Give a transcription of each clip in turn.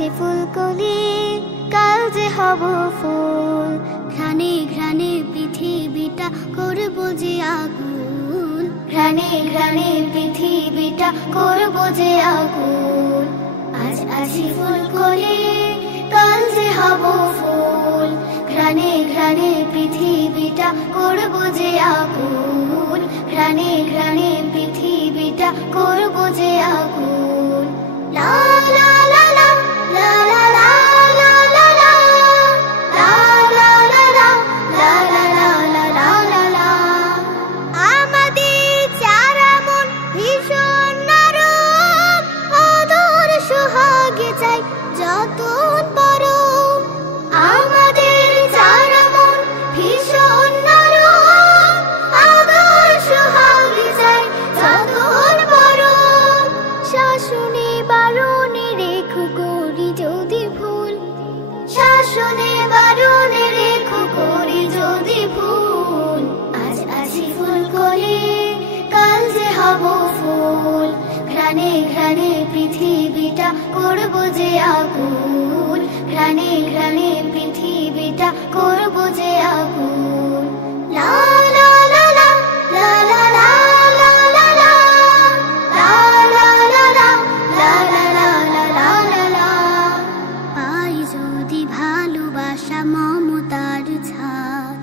আছি ফুলকলি, কাল যে হব ফুল। ঘ্রাণে ঘ্রাণে পৃথিবীটা করব যে আগুন, ঘ্রাণে ঘ্রাণে পৃথিবীটা করব যে আগুন। আজ আছি ফুলকলি, কাল যে হব ফুল। ঘ্রাণে ঘ্রাণে পৃথিবীটা করব যে আগুন, ঘ্রাণে ঘ্রাণে পৃথিবীটা করব যে আগুন। লা লা লা লা লা লা লা লা লা লা লা লা লা লা লা লা লা লা লা। আমাদের চারা মন ভীষণ নরম, আদর সোহাগে চাই যতন পরম। আমাদের চারা মন ভীষণ নরম, আদর সোহাগে চাই যতন পরম। শাসনে বারণে রেখো করি যদি ভুল, শাসনে বারণে রেখো করি যদি ভুল। আজ আছি ফুলকলি, কাল যে হব ফুল। ঘ্রাণে ঘ্রাণে পৃথিবীটা করব যে আগুন, ঘ্রাণে ঘ্রাণে পৃথিবীটা করব যে আগুন। লা লা লা লা লা লা লা লা লা লা লা লা লা লা লা লা লা লা লা। পাই যদি ভালোবাসা মমতার ছাদ,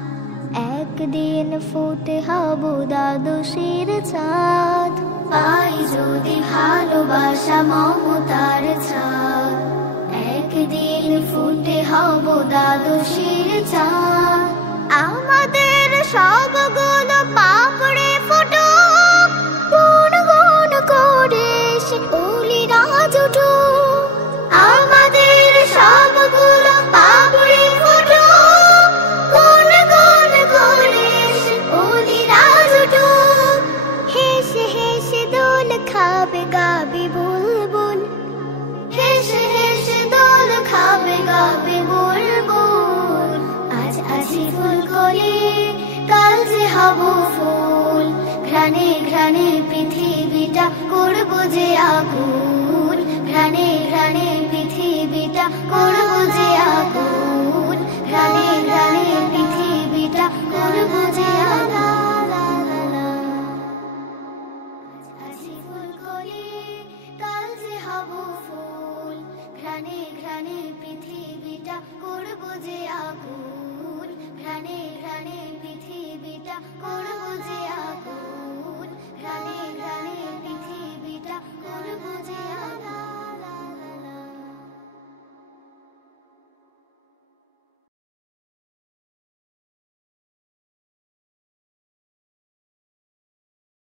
একদিন ফুটে হব দ্বাদশের চাঁদ। পাই যদি ভালোবাসা মমতার ছাদ, একদিন ফুটে হব দ্বাদশের চাঁদ। আমাদের সবগুলো পাপড়ে ফুটুক, গুন গুন করে সে অলিরা জুটুক। আমাদের সবগুলো পাপড়ে ফুটুক, গুন গুন করে সে অলিরা জুটুক। হেসে হেসে দোল খাবে গাবে বুলবুল, হেসে হেসে দোল খাবে গাবে বুলবুল। আজ আছি ফুলকলি, কাল যে হব ফুল। ঘ্রাণে ঘ্রাণে পৃথিবীটা করব যে আগুন, ঘ্রাণে ঘ্রাণে পৃথিবীটা করব যে আগুন, ঘ্রাণে ঘ্রাণে পৃথিবীটা করব যে আগুন। আছি ফুলকলি, কাল যে হব ফুল। ঘ্রাণে ঘ্রাণে